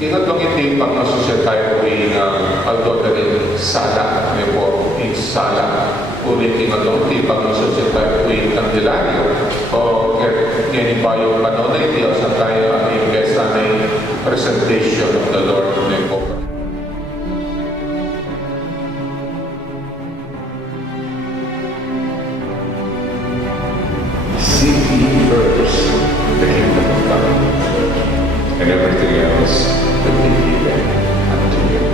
Tinatong-iti pagkasosyal tayo ay although dari sala, may po in sala, ulit tinatong-iti pagkasosyal tayo ay kandilanyo o kaya ba yung panonay Diyos na tayo ay besa na presentation of the Lord may po. Seek ye first the kingdom of God, and everything else will be given unto you.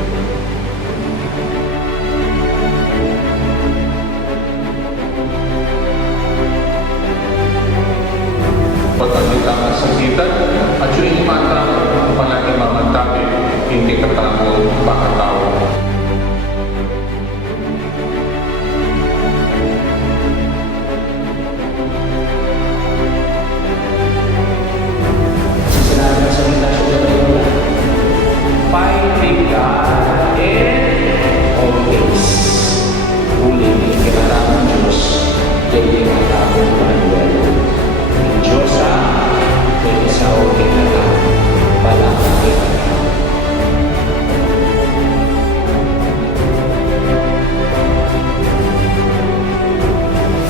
Pagkakita ng sakitan, at yung mata palagi mamantabi, hindi katamo makatao. Fighting God and always huling kinalaman Diyos jadi matapong Manuel. Ang Diyos kung isaw kinalaman balang kinalaman.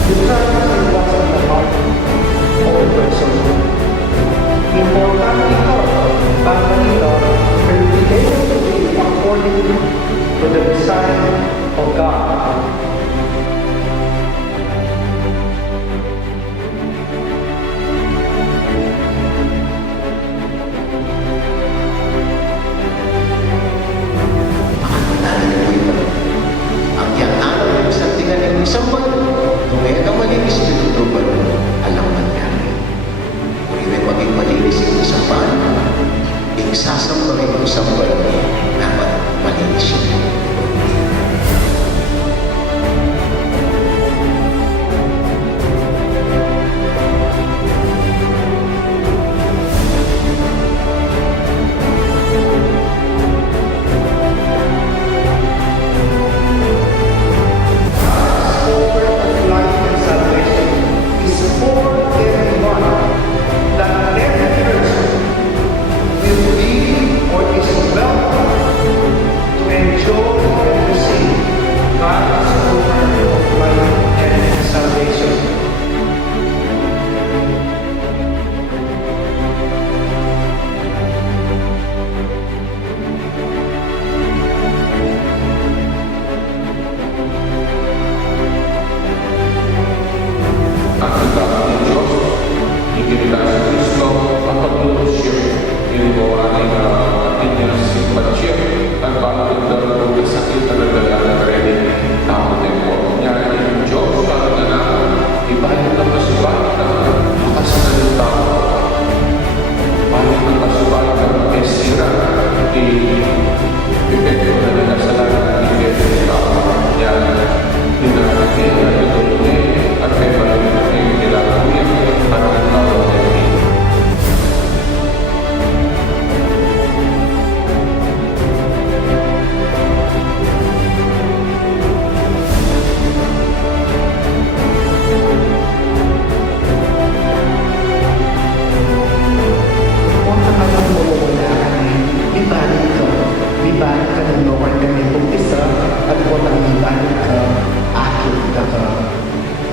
The trust was in the heart of the person. Importante ito para kanino will be able to live according to the design of God. Ang yakang sa tingnan ng isang balo, kung ngayon ang malinis nito balo, alam nangyari. Kung hindi maging malinis yung isang balo, iksasamba rin yung isang balo, dapat malinis yun.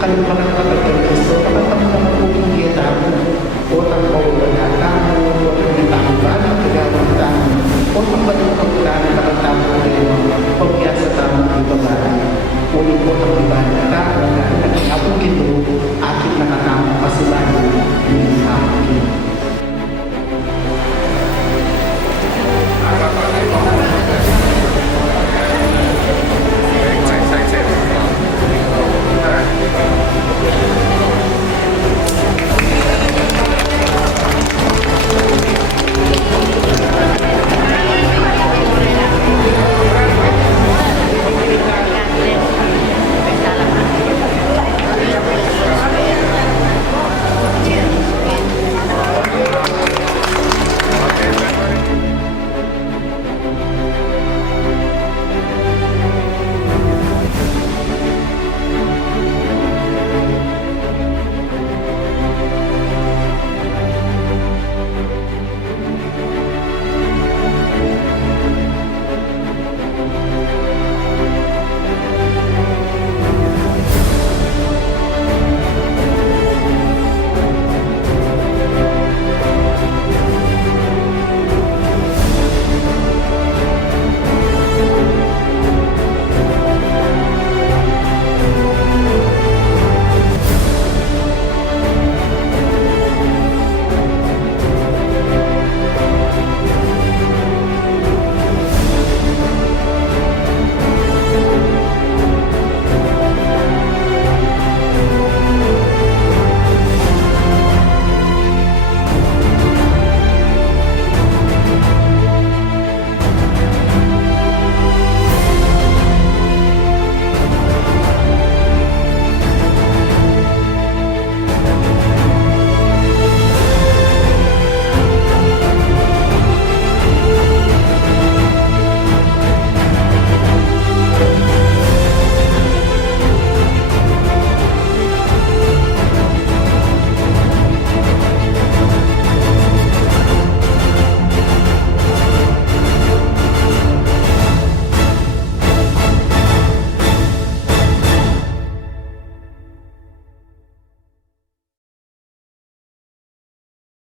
Kalimutan ka